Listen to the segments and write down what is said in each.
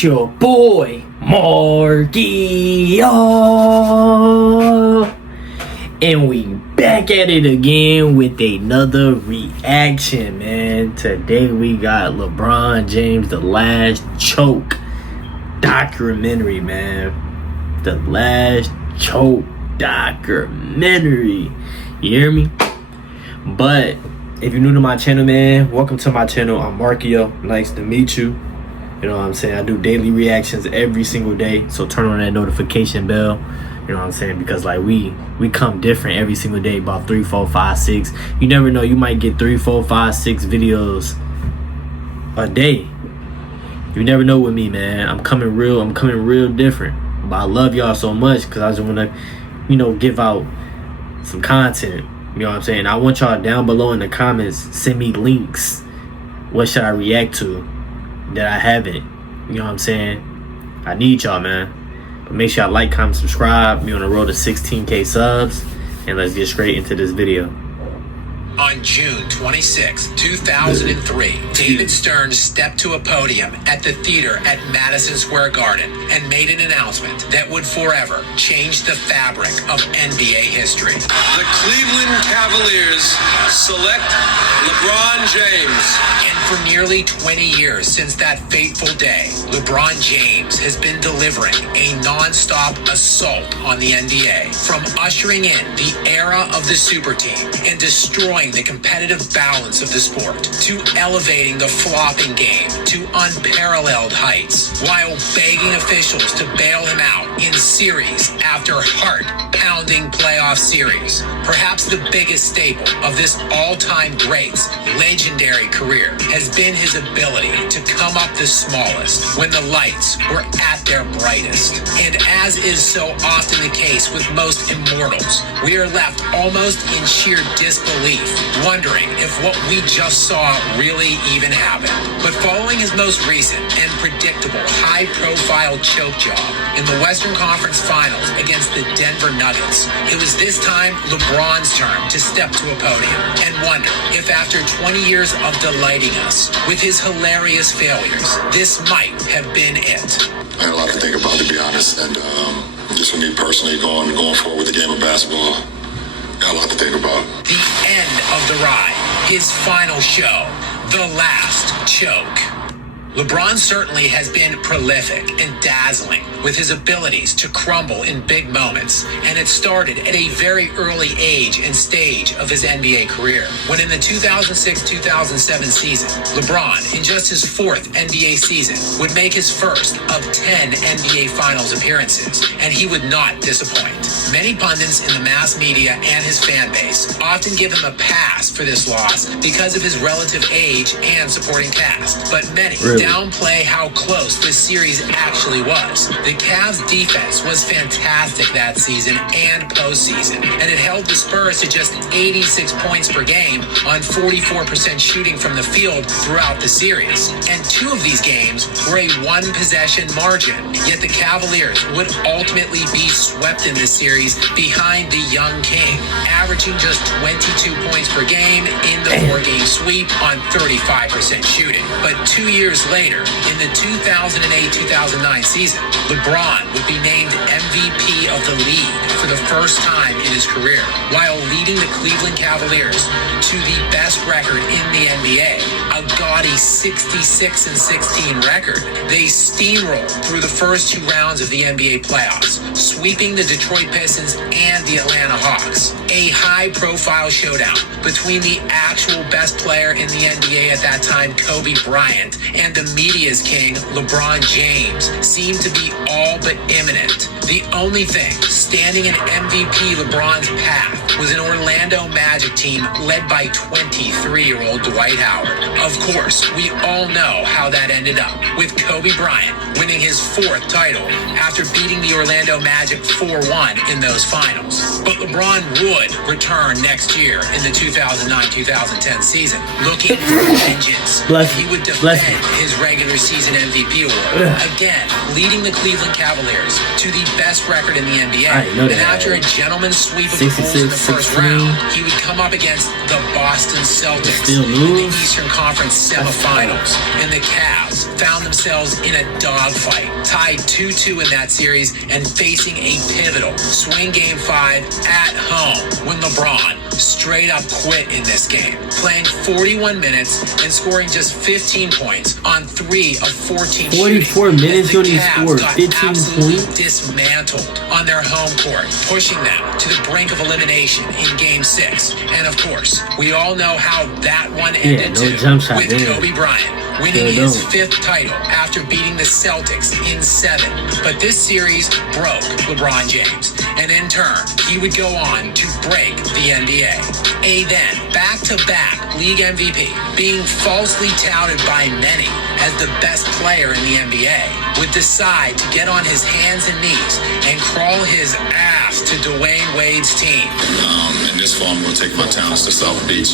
It's your boy, Marky, and we back at it again with another reaction, man. Today we got LeBron James, The Last Choke documentary, man. The Last Choke documentary. You hear me? But if you're new to my channel, man, welcome to my channel. I'm Markio. Nice to meet you. You know what I'm saying? I do daily reactions every single day, so turn on that notification bell. You know what I'm saying? Because like we come different every single day, about 3, 4, 5, 6. You never know, you might get 3, 4, 5, 6 videos a day. You never know with me, man. I'm coming real different. But I love y'all so much because I just want to, give out some content. You know what I'm saying? I want y'all down below in the comments, send me links. What should I react to that I haven't? You know what I'm saying? I need y'all, man. But make sure y'all like, comment, subscribe. We on the road to 16K subs. And let's get straight into this video. On June 26, 2003, David Stern stepped to a podium at the theater at Madison Square Garden and made an announcement that would forever change the fabric of NBA history. The Cleveland Cavaliers select LeBron James. And for nearly 20 years since that fateful day, LeBron James has been delivering a non-stop assault on the NBA, from ushering in the era of the super team and destroying the competitive balance of the sport, to elevating the flopping game to unparalleled heights, while begging officials to bail him out in series after heart-pounding playoff series. Perhaps the biggest staple of this all-time great's legendary career has been his ability to come up the smallest when the lights were at their brightest. And as is so often the case with most immortals, we are left almost in sheer disbelief, wondering if what we just saw really even happened. But following his most recent and predictable high-profile choke job in the Western Conference Finals against the Denver Nuggets, it was this time LeBron's turn to step to a podium and wonder if after 20 years of delighting us with his hilarious failures, this might have been it. I had a lot to think about, to be honest, and just for me personally, going forward with the game of basketball, got a lot to think about. The end of the ride, his final show, The Last Choke. LeBron certainly has been prolific and dazzling with his abilities to crumble in big moments, and it started at a very early age and stage of his NBA career, when in the 2006-2007 season, LeBron, in just his 4th NBA season, would make his first of 10 NBA Finals appearances, and he would not disappoint. Many pundits in the mass media and his fan base often give him a pass for this loss because of his relative age and supporting cast, but many downplay how close this series actually was. The Cavs' defense was fantastic that season and postseason, and it held the Spurs to just 86 points per game on 44% shooting from the field throughout the series. And 2 of these games were a 1-possession margin, yet the Cavaliers would ultimately be swept in this series behind the young king, averaging just 22 points per game in the 4-game sweep on 35% shooting. But 2 years later, in the 2008-2009 season, LeBron would be named MVP of the league for the first time in his career, while leading the Cleveland Cavaliers to the best record in the NBA, a gaudy 66-16 record. They steamrolled through the first 2 rounds of the NBA playoffs, sweeping the Detroit Pistons and the Atlanta Hawks. A high-profile showdown between the actual best player in the NBA at that time, Kobe Bryant, and the media's king, LeBron James, seemed to be all but imminent. The only thing standing in MVP LeBron's path was an Orlando Magic team led by 23-year-old Dwight Howard. Of course, we all know how that ended up, with Kobe Bryant winning his 4th title after beating the Orlando Magic 4-1 in those finals. But LeBron would return next year in the 2009-2010 season, looking for vengeance. He would defend his regular season MVP award, again leading the Cleveland Cavaliers to the best record in the NBA I didn't know And that. after a gentleman's sweep of the Bulls in the 66, first 16. round, he would come up against the Boston Celtics Still in the lose? Eastern Conference semifinals. And the Cavs found themselves in a dogfight, tied 2-2 in that series and facing a pivotal swing game 5 at home when LeBron straight up quit in this game, playing 41 minutes and scoring just 15 points on 3 of 14 44 shooting. minutes, as he only the Cavs scored got 15 absolutely points? dismantled on their home court, pushing them to the brink of elimination in Game 6. And of course, we all know how that one ended no too, jump shot with there. Kobe Bryant winning Still his don't. 5th title after beating the Celtics in 7. But this series broke LeBron James, and in turn, he would go on to break the NBA. A then back-to-back league MVP, being falsely touted by many as the best player in the NBA, would decide to get on his hands and knees and crawl his ass to Dwayne Wade's team. In this fall, I'm going to take my talents to South Beach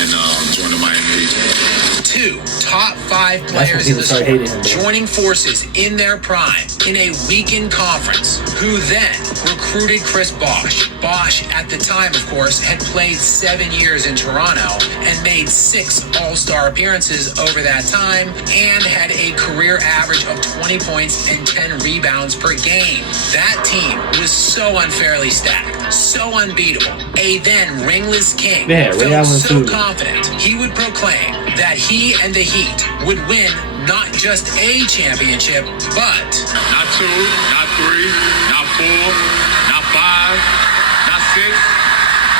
and join the Miami Heat. 2 top 5 when players in people the start sport hating him, though. joining forces in their prime in a weakened conference, who then recruited Chris Bosh. Bosh, at the time, of course, had played 7 years in Toronto and made 6 All-Star appearances over that time and had a career average of 20 points and 10 rebounds per game. That team was so unfairly stacked, so unbeatable. A then ringless king Yeah, Ray felt Allen so too. confident he would proclaim that he and the Heat would win not just a championship, but Not 2, not 3, not 4, not 5, not 6,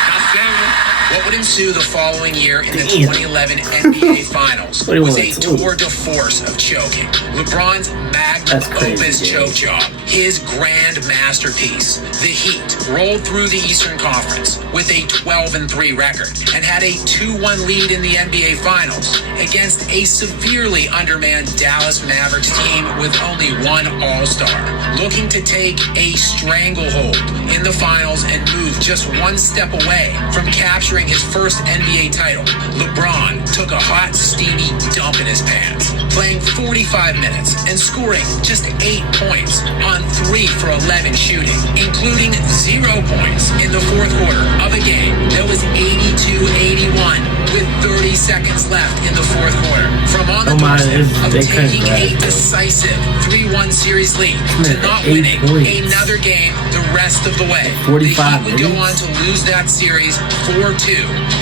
not 7. what would ensue the following year in the Damn. 2011 NBA Finals What do you was want a to do? tour de force of choking. LeBron's magnum That's crazy, opus Jay. choke job, his grand masterpiece. The Heat rolled through the Eastern Conference with a 12-3 record and had a 2-1 lead in the NBA Finals against a severely undermanned Dallas Mavericks team with only one All-Star, looking to take a stranglehold in the finals and move just one step away from capturing his first NBA title. LeBron took a hot, steamy dump in his pants, playing 45 minutes and scoring just 8 points on 3 for 11 shooting, including 0 points in the fourth quarter of a game that was 82-81 with 30 seconds left in the fourth quarter. From on the Come on, doorstep of they couldn't taking a grab it. decisive 3-1 series lead to Man, not 8 winning points. another game the rest of the way. 45 the Heat would go on minutes. to lose that series 4-2,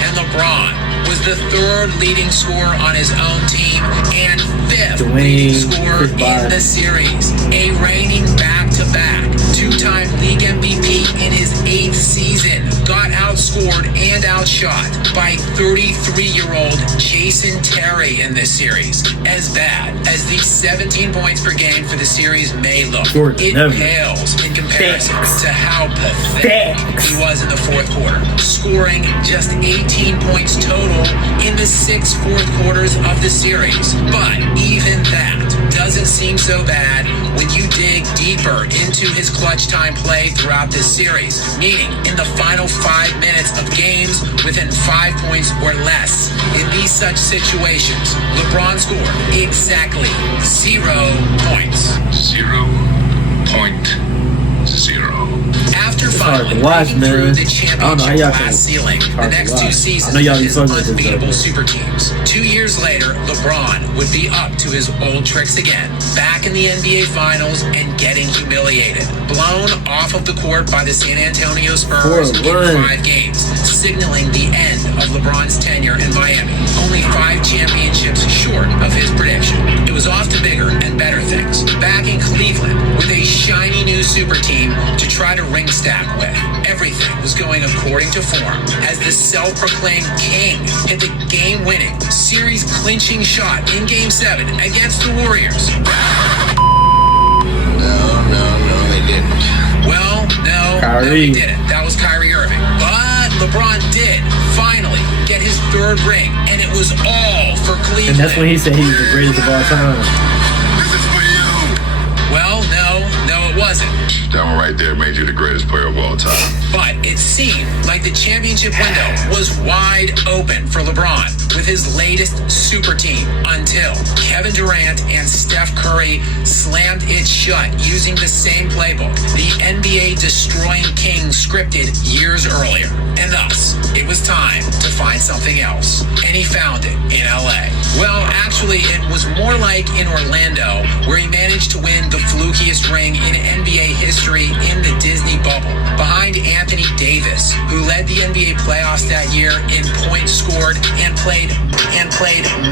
and LeBron was the 3rd leading scorer on his own team and 5th Dwayne, leading scorer Chris in the series. A reigning back-to-back 2-time league MVP in his 8th season got outscored and outshot by 33-year-old Jason Terry in this series. As bad as the 17 points per game for the series may look, Jordan, it never. pales in comparison Thanks. to how pathetic Thanks. he was in the fourth quarter, scoring just 18 points total in the 6 fourth quarters of the series. But even that doesn't seem so bad when you dig deeper into his clutch time play throughout this series, meaning in the final 5 minutes of games within 5 points or less. In these such situations, LeBron scored exactly 0 points. 0.0. After hard to finally watch, breaking through man. the I don't know how championship y'all glass can- ceiling it's the hard to next 2 watch. I seasons know y'all with be his fucking with this, unbeatable though. super teams. 2 years later, LeBron would be up to his old tricks again, back in the NBA Finals and getting humiliated. Blown off of the court by the San Antonio Spurs in 4-1. 5 games, signaling the end of LeBron's tenure in Miami. Only 5 championships short of his prediction. It was off to bigger and better things. Back in Cleveland with a shiny new super team to try to ring stack with. Everything was going according to form as the self-proclaimed king hit the game-winning, series-clinching shot in Game 7 against the Warriors. No, they didn't. Well, no, Kyrie. they didn't. That was Kyrie Irving. But LeBron did finally get his 3rd ring, and it was all for Cleveland. And that's when he said he was the greatest of all time. This is for you. Well, no, it wasn't. That one right there made you the greatest player of all long time. But it seemed like the championship window was wide open for LeBron with his latest super team until Kevin Durant and Steph Curry slammed it shut using the same playbook the NBA destroying Kings scripted years earlier. And thus, it was time to find something else. And he found it in LA. Well, actually, it was more like in Orlando, where he managed to win the flukiest ring in NBA history in the Disney bubble, behind Anthony Davis, who led the NBA playoffs that year in points scored and played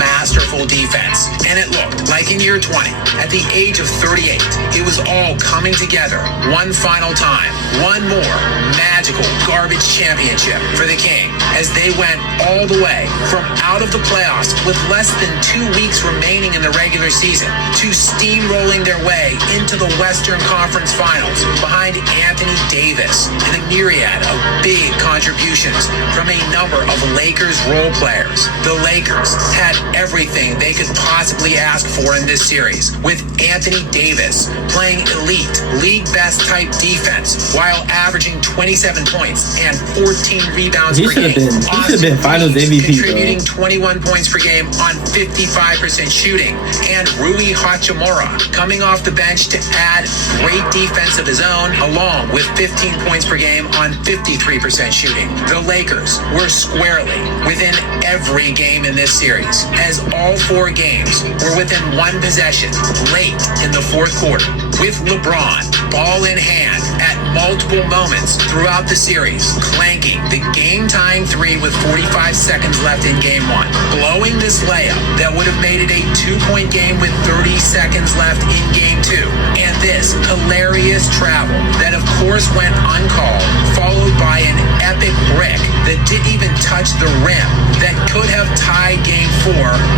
masterful defense. And it looked like in year 20, at the age of 38, it was all coming together one final time, one more magical garbage championship for the King, as they went all the way from out of the playoffs with less than 2 weeks remaining in the regular season to steamrolling their way into the Western Conference Finals behind Anthony Davis and a myriad of big contributions from a number of Lakers role players. The Lakers had everything they could possibly ask for in this series, with Anthony Davis playing elite, league best type defense while averaging 27 points and 14 rebounds per game. He should have been Finals MVP, contributing 21 points per game on 55% shooting, and Rui Hachimura coming off the bench to add great defense of his own, along with 15 points per game on 53% shooting. The Lakers were squarely within every game in this series, as all 4 games were within one possession late in the fourth quarter, with LeBron ball in hand at multiple moments throughout the series, clanking the game-tying 3 with 45 seconds left in game 1, blowing this layup that would have made it a 2-point game with 30 seconds left in game 2, and this hilarious travel that of course went uncalled, followed by an epic brick that didn't even touch the rim that could have tied game 4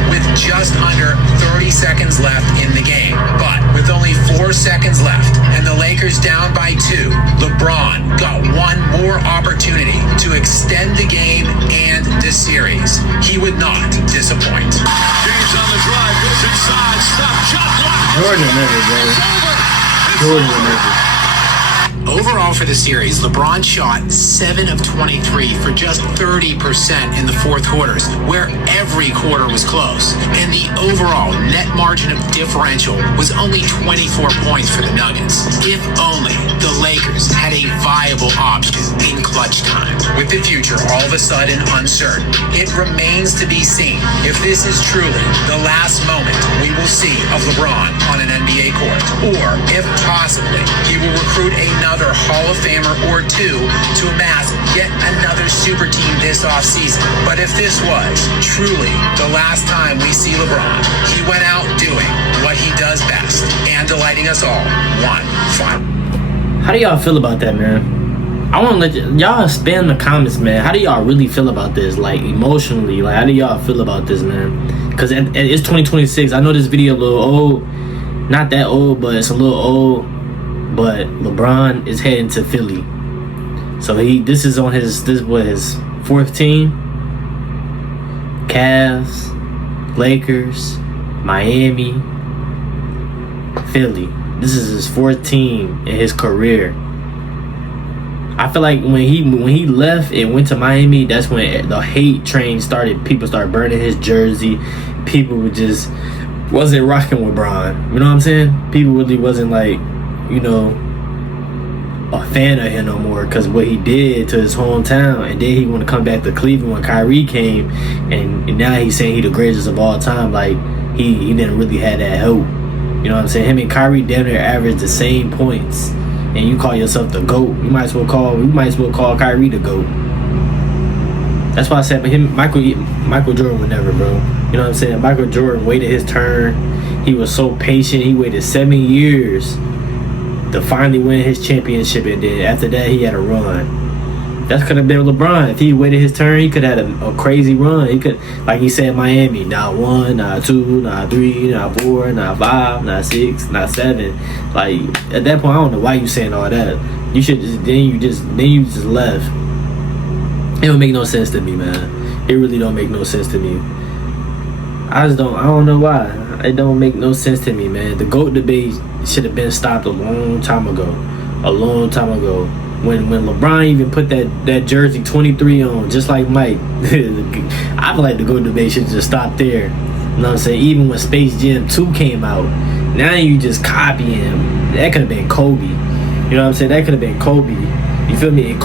with just under 30 seconds left in the game. But with only 4 seconds left and the Lakers down by 2, LeBron got one more opportunity to extend the game and the series. He would not disappoint. James on the drive, goes inside, stop, shot block. Jordan will never, bro. Jordan will never. Overall for the series, LeBron shot 7 of 23 for just 30% in the fourth quarters, where every quarter was close. And the overall net margin of differential was only 24 points for the Nuggets. If only the Lakers had a viable option in clutch time. With the future all of a sudden uncertain, it remains to be seen if this is truly the last moment we will see of LeBron on an NBA court, or if possibly he will recruit another Hall of Famer or 2 to amass yet another super team this offseason. But if this was truly the last time we see LeBron, he went out doing what he does best and delighting us all one final. How do y'all feel about that, man? I want to let y'all spam in the comments, man. How do y'all really feel about this? Like, emotionally, like, how do y'all feel about this, man? Because it's 2026. I know this video a little old. Not that old, but it's a little old. But LeBron is heading to Philly, so this is his 4th team. Cavs, Lakers, Miami, Philly. This is his 4th team in his career. I feel like when he left and went to Miami, that's when the hate train started. People started burning his jersey. People just wasn't rocking with Bron. You know what I'm saying? People really wasn't like, you know, a fan of him no more because what he did to his hometown, and then he want to come back to Cleveland when Kyrie came, and now he's saying he the greatest of all time. Like he didn't really have that hope. You know what I'm saying? Him and Kyrie damn near average the same points, and you call yourself the GOAT. You might as well call Kyrie the GOAT. That's why I said, but Michael Jordan would never, bro. You know what I'm saying? Michael Jordan waited his turn. He was so patient. He waited 7 years to finally win his championship, and then after that he had a run. That could have been LeBron. If he waited his turn, he could have had a crazy run. He could, like he said, Miami, not 1, not 2, not 3, not 4, not 5, not 6, not 7. Like at that point, I don't know why you saying all that. You should just then you just left. It don't make no sense to me, man. It really don't make no sense to me. I don't know why. It don't make no sense to me, man. The GOAT debate should have been stopped a long time ago. when LeBron even put that jersey 23 on, just like Mike, I feel like the GOAT debate should just stop there. You know what I'm saying? Even when Space Jam 2 came out, now you just copy him. That could have been Kobe. You know what I'm saying? That could have been Kobe. You feel me? And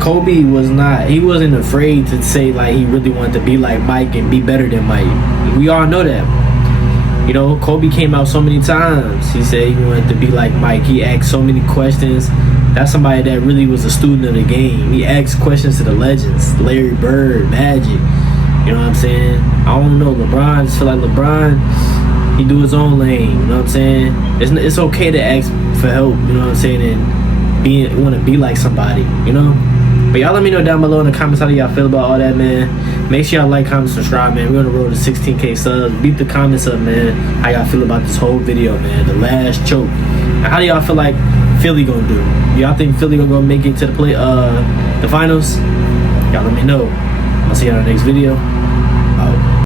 Kobe wasn't afraid to say like he really wanted to be like Mike and be better than Mike. We all know that. You know, Kobe came out so many times. He said he wanted to be like Mike. He asked so many questions. That's somebody that really was a student of the game. He asked questions to the legends, Larry Bird, Magic. You know what I'm saying? I don't know. LeBron, I just feel like LeBron, he do his own lane. You know what I'm saying? It's okay to ask for help. You know what I'm saying? And want to be like somebody. You know? But y'all let me know down below in the comments how do y'all feel about all that, man. Make sure y'all like, comment, subscribe, man. We're on the road to 16K subs. Beat the comments up, man. How y'all feel about this whole video, man. The last choke. Now, how do y'all feel like Philly gonna do? Y'all think Philly gonna make it to the finals? Y'all let me know. I'll see y'all in the next video. Out.